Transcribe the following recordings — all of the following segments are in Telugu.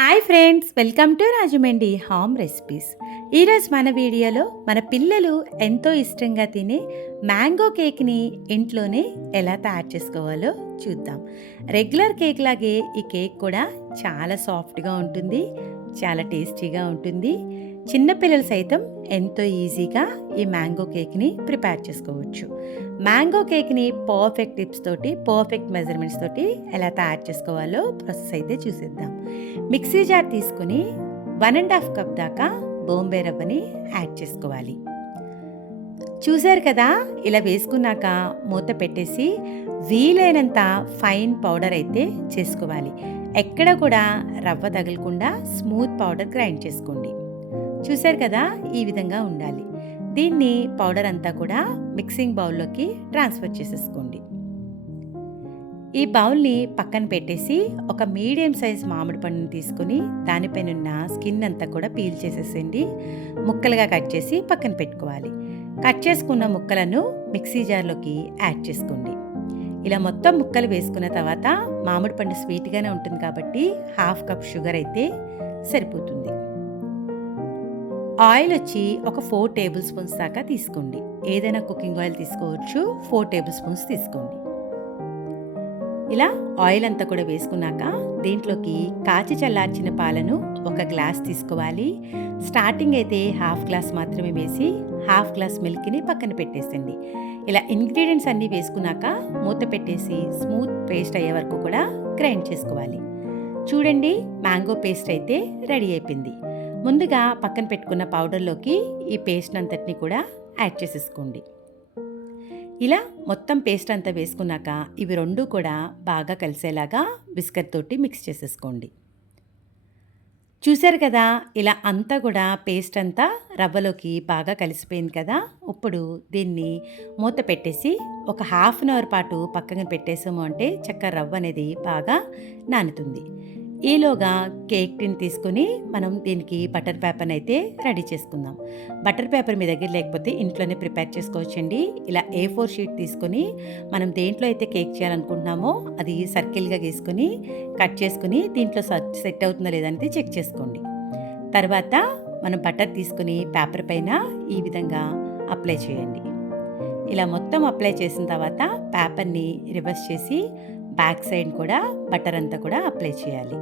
Hi friends, welcome to Rajahmundry home recipes. ఈరోజు మన వీడియోలో మన పిల్లలు ఎంతో ఇష్టంగా తినే మ్యాంగో కేక్ని ఇంట్లోనే ఎలా తయారు చేసుకోవాలో చూద్దాం. రెగ్యులర్ కేక్ లాగే ఈ కేక్ కూడా చాలా సాఫ్ట్గా ఉంటుంది, చాలా టేస్టీగా ఉంటుంది. చిన్నపిల్లలు సైతం ఎంతో ఈజీగా ఈ మ్యాంగో కేక్ని ప్రిపేర్ చేసుకోవచ్చు. మ్యాంగో కేక్ని పర్ఫెక్ట్ టిప్స్ తోటి, పర్ఫెక్ట్ మెజర్మెంట్స్ తోటి ఎలా తయారు చేసుకోవాలో ప్రాసెస్ అయితే చూసేద్దాం. మిక్సీ జార్ తీసుకుని 1.5 కప్ దాకా బొంబాయి రవ్వని యాడ్ చేసుకోవాలి. చూసారు కదా, ఇలా వేసుకున్నాక మూత పెట్టేసి వీలైనంత ఫైన్ పౌడర్ అయితే చేసుకోవాలి. ఎక్కడ కూడా రవ్వ తగలకుండా స్మూత్ పౌడర్ గ్రైండ్ చేసుకోండి. చూసారు కదా, ఈ విధంగా ఉండాలి. దీన్ని పౌడర్ అంతా కూడా మిక్సింగ్ బౌల్లోకి ట్రాన్స్ఫర్ చేసేసుకోండి. ఈ బౌల్ని పక్కన పెట్టేసి ఒక మీడియం సైజ్ మామిడి పండుని తీసుకొని దానిపైన ఉన్న స్కిన్ అంతా కూడా పీల్ చేసేసండి. ముక్కలుగా కట్ చేసి పక్కన పెట్టుకోవాలి. కట్ చేసుకున్న ముక్కలను మిక్సీ జార్లోకి యాడ్ చేసుకోండి. ఇలా మొత్తం ముక్కలు వేసుకున్న తర్వాత మామిడి పండు స్వీట్గానే ఉంటుంది కాబట్టి 1/2 కప్ షుగర్ అయితే సరిపోతుంది. ఆయిల్ వచ్చి ఒక 4 టేబుల్ స్పూన్స్ దాకా తీసుకోండి. ఏదైనా కుకింగ్ ఆయిల్ తీసుకోవచ్చు, 4 టేబుల్ స్పూన్స్ తీసుకోండి. ఇలా ఆయిల్ అంతా కూడా వేసుకున్నాక దీంట్లోకి కాచి చల్లార్చిన పాలను 1 గ్లాస్ తీసుకోవాలి. స్టార్టింగ్ అయితే 1/2 గ్లాస్ మాత్రమే వేసి 1/2 గ్లాస్ మిల్క్ని పక్కన పెట్టేసండి. ఇలా ఇంగ్రీడియంట్స్ అన్నీ వేసుకున్నాక మూత పెట్టేసి స్మూత్ పేస్ట్ అయ్యే వరకు కూడా గ్రైండ్ చేసుకోవాలి. చూడండి, మ్యాంగో పేస్ట్ అయితే రెడీ అయిపోయింది. ముందుగా పక్కన పెట్టుకున్న పౌడర్లోకి ఈ పేస్ట్ అంతటిని కూడా యాడ్ చేసేసుకోండి. ఇలా మొత్తం పేస్ట్ అంతా వేసుకున్నాక ఇవి రెండు కూడా బాగా కలిసేలాగా విస్కర్ తోటి మిక్స్ చేసేసుకోండి. చూసారు కదా, ఇలా అంతా కూడా పేస్ట్ అంతా రవ్వలోకి బాగా కలిసిపోయింది కదా. ఇప్పుడు దీన్ని మూత పెట్టేసి ఒక 1/2 అవర్ పాటు పక్కన పెట్టేసాము అంటే చక్కగా రవ్వ అనేది బాగా నానుతుంది. ఈలోగా కేక్ టిన్ తీసుకొని మనం దీనికి బటర్ పేపర్ని అయితే రెడీ చేసుకుందాం. బటర్ పేపర్ మీ దగ్గర లేకపోతే ఇంట్లోనే ప్రిపేర్ చేసుకోవచ్చండి. ఇలా A4 షీట్ తీసుకొని మనం దేంట్లో అయితే కేక్ చేయాలనుకుంటున్నామో అది సర్కిల్గా గీసుకొని కట్ చేసుకుని దీంట్లో సెట్ అవుతుందో లేదనేది చెక్ చేసుకోండి. తర్వాత మనం బటర్ తీసుకుని పేపర్ పైన ఈ విధంగా అప్లై చేయండి. ఇలా మొత్తం అప్లై చేసిన తర్వాత పేపర్ని రివర్స్ చేసి బ్యాక్ సైడ్ కూడా బటర్ అంతా కూడా అప్లై చేయాలి.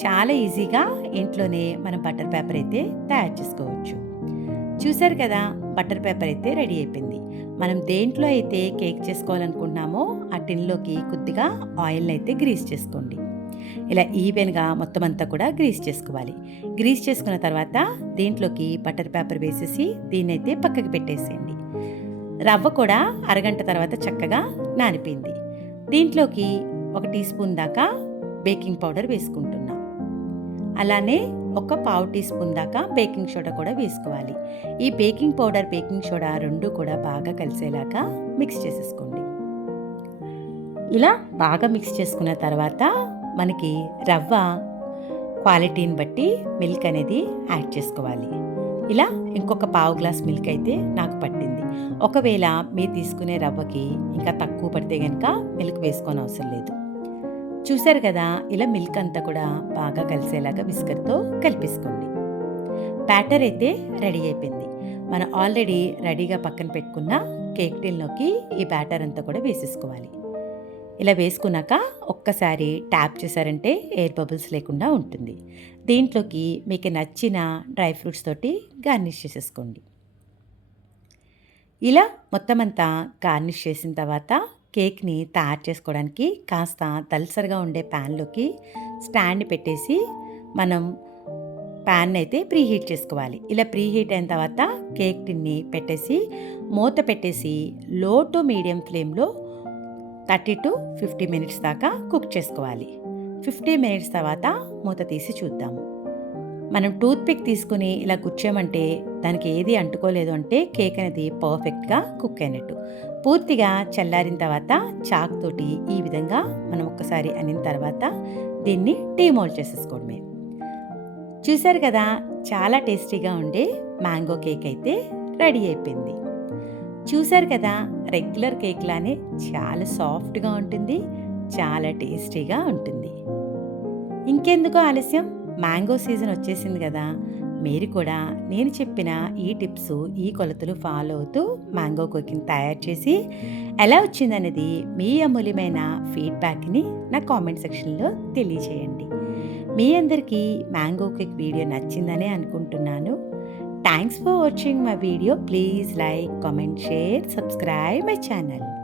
చాలా ఈజీగా ఇంట్లోనే మనం బటర్ పేపర్ అయితే తయారు చేసుకోవచ్చు. చూసారు కదా, బటర్ పేపర్ అయితే రెడీ అయిపోయింది. మనం దేంట్లో అయితే కేక్ చేసుకోవాలనుకుంటున్నామో ఆ టిన్లోకి కొద్దిగా ఆయిల్ని అయితే గ్రీస్ చేసుకోండి. ఇలా ఈవెన్గా మొత్తం అంతా కూడా గ్రీస్ చేసుకోవాలి. గ్రీస్ చేసుకున్న తర్వాత దీంట్లోకి బటర్ పేపర్ వేసేసి దీన్ని అయితే పక్కకి పెట్టేసేయండి. రవ్వ కూడా అరగంట తర్వాత చక్కగా నానిపోయింది. దీంట్లోకి 1 టీ స్పూన్ దాకా బేకింగ్ పౌడర్ వేసుకుంటున్నాం. అలానే ఒక 1/2 టీ స్పూన్ దాకా బేకింగ్ సోడా కూడా వేసుకోవాలి. ఈ బేకింగ్ పౌడర్, బేకింగ్ సోడా రెండు కూడా బాగా కలిసేలాగా మిక్స్ చేసేసుకోండి. ఇలా బాగా మిక్స్ చేసుకున్న తర్వాత మనకి రవ్వ క్వాలిటీని బట్టి మిల్క్ అనేది యాడ్ చేసుకోవాలి. ఇలా ఇంకొక 1/2 గ్లాస్ మిల్క్ అయితే నాకు పట్టింది. ఒకవేళ మీరు తీసుకునే రవ్వకి ఇంకా తక్కువ పడితే కనుక మిల్క్ వేసుకోని అవసరం లేదు. చూసారు కదా, ఇలా మిల్క్ అంతా కూడా బాగా కలిసేలాగా విస్కర్తో కలిపేసుకోండి. బ్యాటర్ అయితే రెడీ అయిపోయింది. మనం ఆల్రెడీ రెడీగా పక్కన పెట్టుకున్న కేక్ టిన్లోకి ఈ బ్యాటర్ అంతా కూడా వేసేసుకోవాలి. ఇలా వేసుకున్నాక ఒక్కసారి ట్యాప్ చేశారంటే ఎయిర్ బబుల్స్ లేకుండా ఉంటుంది. దీంట్లోకి మీకు నచ్చిన డ్రై ఫ్రూట్స్ తోటి గార్నిష్ చేసేసుకోండి. ఇలా మొత్తం అంతా గార్నిష్ చేసిన తర్వాత కేక్ని తయారు చేసుకోవడానికి కాస్త దల్సరిగా ఉండే ప్యాన్లోకి స్టాండ్ పెట్టేసి మనం ప్యాన్ అయితే ప్రీహీట్ చేసుకోవాలి. ఇలా ప్రీహీట్ అయిన తర్వాత కేక్ టిన్ని పెట్టేసి మూత పెట్టేసి లో టు మీడియం ఫ్లేమ్లో 30 to 50 మినిట్స్ దాకా కుక్ చేసుకోవాలి. 50 మినిట్స్ తర్వాత మూత తీసి చూద్దాము. మనం టూత్ పిక్ తీసుకుని ఇలా గుచ్చామంటే దానికి ఏది అంటుకోలేదు అంటే కేక్ అనేది పర్ఫెక్ట్గా కుక్ అయినట్టు. పూర్తిగా చల్లారిన తర్వాత చాక్ తోటి ఈ విధంగా మనం ఒక్కసారి అనిన తర్వాత దీన్ని డీమోల్డ్ చేసేసుకోవడమే. చూసారు కదా, చాలా టేస్టీగా ఉండే మ్యాంగో కేక్ అయితే రెడీ అయిపోయింది. చూసారు కదా, రెగ్యులర్ కేక్ లానే చాలా సాఫ్ట్గా ఉంటుంది, చాలా టేస్టీగా ఉంటుంది. ఇంకెందుకు ఆలస్యం, మ్యాంగో సీజన్ వచ్చేసింది కదా! మీరు కూడా నేను చెప్పిన ఈ టిప్స్, ఈ కొలతలు ఫాలో అవుతూ మ్యాంగో కుకీని తయారు చేసి ఎలా వచ్చిందనేది మీ అమూల్యమైన ఫీడ్‌బ్యాక్‌ని నా కామెంట్ సెక్షన్‌లో తెలియజేయండి. మీ అందరికీ మ్యాంగో కుక్ వీడియో నచ్చిందనే అనుకుంటున్నాను. Thanks for watching my video. Please like, comment, share, subscribe my channel.